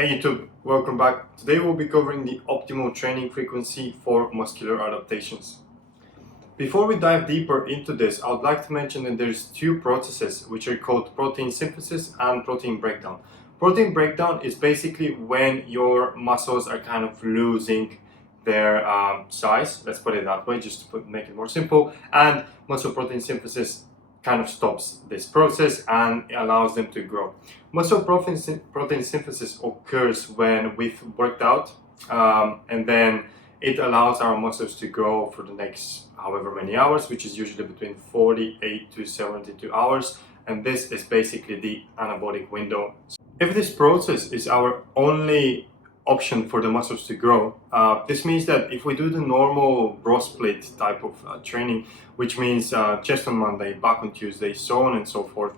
Hey YouTube, welcome back. Today we'll be covering the optimal training frequency for muscular adaptations. Before we dive deeper into this, I would like to mention that there's two processes which are called protein synthesis and protein breakdown. Protein breakdown is basically when your muscles are kind of losing their size, let's put it that way, just to make it more simple, and muscle protein synthesis kind of stops this process and allows them to grow. Muscle protein synthesis occurs when we've worked out and then it allows our muscles to grow for the next however many hours, which is usually between 48 to 72 hours, and this is basically the anabolic window. If this process is our only option for the muscles to grow, this means that if we do the normal bro split type of training, which means chest on Monday, back on Tuesday, so on and so forth,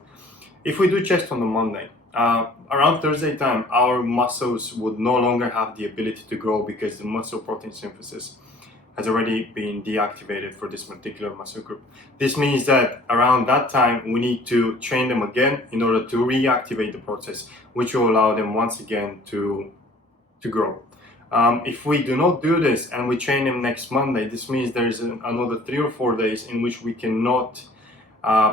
if we do chest on the Monday, around Thursday time, our muscles would no longer have the ability to grow because the muscle protein synthesis has already been deactivated for this particular muscle group. This means that around that time, we need to train them again in order to reactivate the process, which will allow them once again to grow. If we do not do this and we train them next Monday, this means there is another 3 or 4 days in which we cannot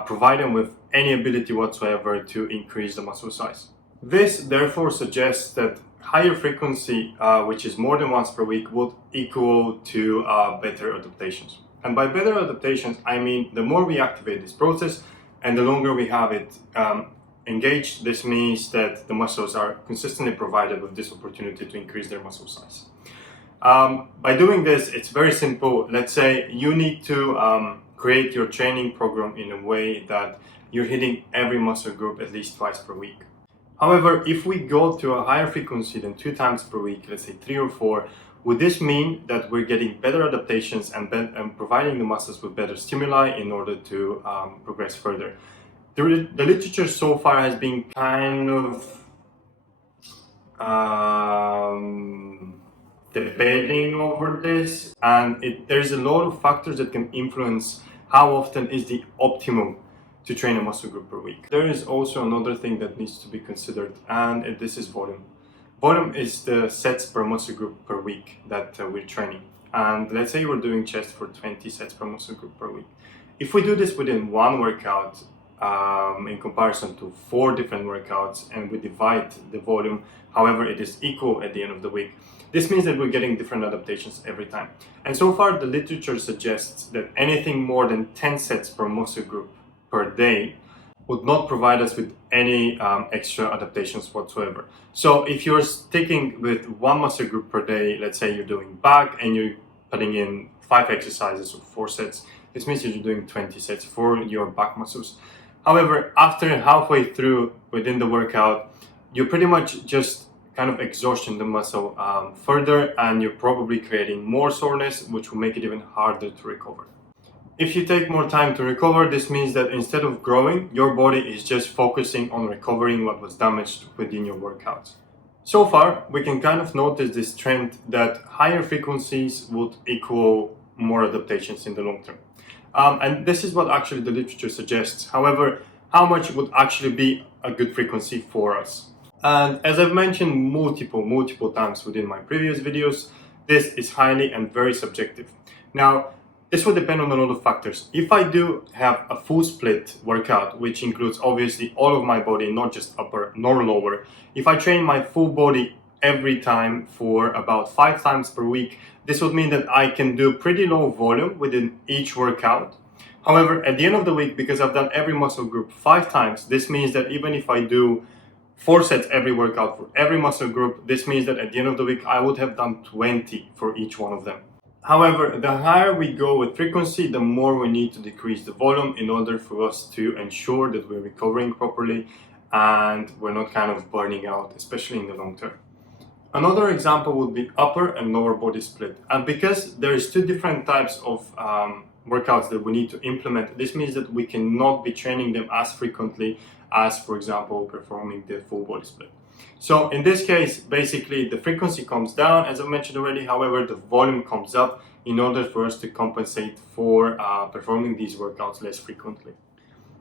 provide them with any ability whatsoever to increase the muscle size. This therefore suggests that higher frequency, which is more than once per week, would equal to better adaptations. And by better adaptations, I mean the more we activate this process and the longer we have it engaged, this means that the muscles are consistently provided with this opportunity to increase their muscle size. By doing this, it's very simple. Let's say you need to create your training program in a way that you're hitting every muscle group at least twice per week. However, if we go to a higher frequency than 2 times per week, let's say 3 or 4, would this mean that we're getting better adaptations and providing the muscles with better stimuli in order to progress further? The literature so far has been kind of debating over this, and there's a lot of factors that can influence how often is the optimum to train a muscle group per week. There is also another thing that needs to be considered, and this is volume. Volume is the sets per muscle group per week that we're training. And let's say we're doing chest for 20 sets per muscle group per week. If we do this within one workout, in comparison to 4 different workouts, and we divide the volume, however it is equal at the end of the week, this means that we're getting different adaptations every time. And so far the literature suggests that anything more than 10 sets per muscle group per day would not provide us with any extra adaptations whatsoever. So if you're sticking with one muscle group per day, let's say you're doing back and you're putting in 5 exercises or 4 sets, this means you're doing 20 sets for your back muscles. However, after halfway through within the workout, you're pretty much just kind of exhausting the muscle further, and you're probably creating more soreness, which will make it even harder to recover. If you take more time to recover, this means that instead of growing, your body is just focusing on recovering what was damaged within your workouts. So far, we can kind of notice this trend that higher frequencies would equal more adaptations in the long term. And this is what actually the literature suggests. However, how much would actually be a good frequency for us? And as I've mentioned multiple times within my previous videos, this is highly and very subjective. Now, this will depend on a lot of factors. If I do have a full split workout, which includes obviously all of my body, not just upper nor lower, if I train my full body every time for about 5 times per week, this would mean that I can do pretty low volume within each workout. However, at the end of the week, because I've done every muscle group 5 times, this means that even if I do 4 sets every workout for every muscle group, this means that at the end of the week, I would have done 20 for each one of them. However, the higher we go with frequency, the more we need to decrease the volume in order for us to ensure that we're recovering properly and we're not kind of burning out, especially in the long term. Another example would be upper and lower body split. And because there is 2 different types of workouts that we need to implement, this means that we cannot be training them as frequently as, for example, performing the full body split. So in this case, basically the frequency comes down, as I mentioned already. However, the volume comes up in order for us to compensate for performing these workouts less frequently.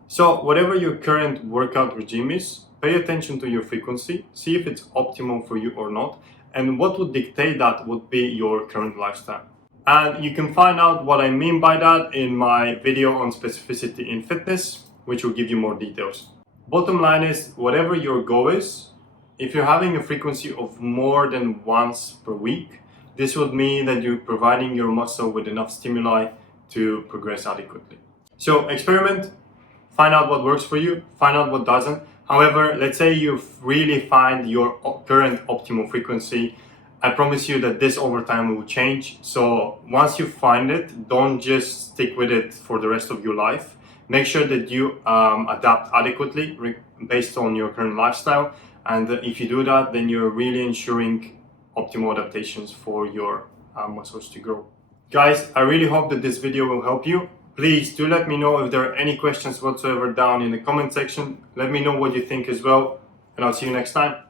So whatever your current workout regime is, pay attention to your frequency, see if it's optimal for you or not, and what would dictate that would be your current lifestyle. And you can find out what I mean by that in my video on specificity in fitness, which will give you more details. Bottom line is, whatever your goal is, if you're having a frequency of more than once per week, this would mean that you're providing your muscle with enough stimuli to progress adequately. So experiment, find out what works for you, find out what doesn't. However, let's say you really find your current optimal frequency. I promise you that this over time will change. So once you find it, don't just stick with it for the rest of your life. Make sure that you adapt adequately based on your current lifestyle. And if you do that, then you're really ensuring optimal adaptations for your muscles to grow. Guys, I really hope that this video will help you. Please do let me know if there are any questions whatsoever down in the comment section. Let me know what you think as well, and I'll see you next time.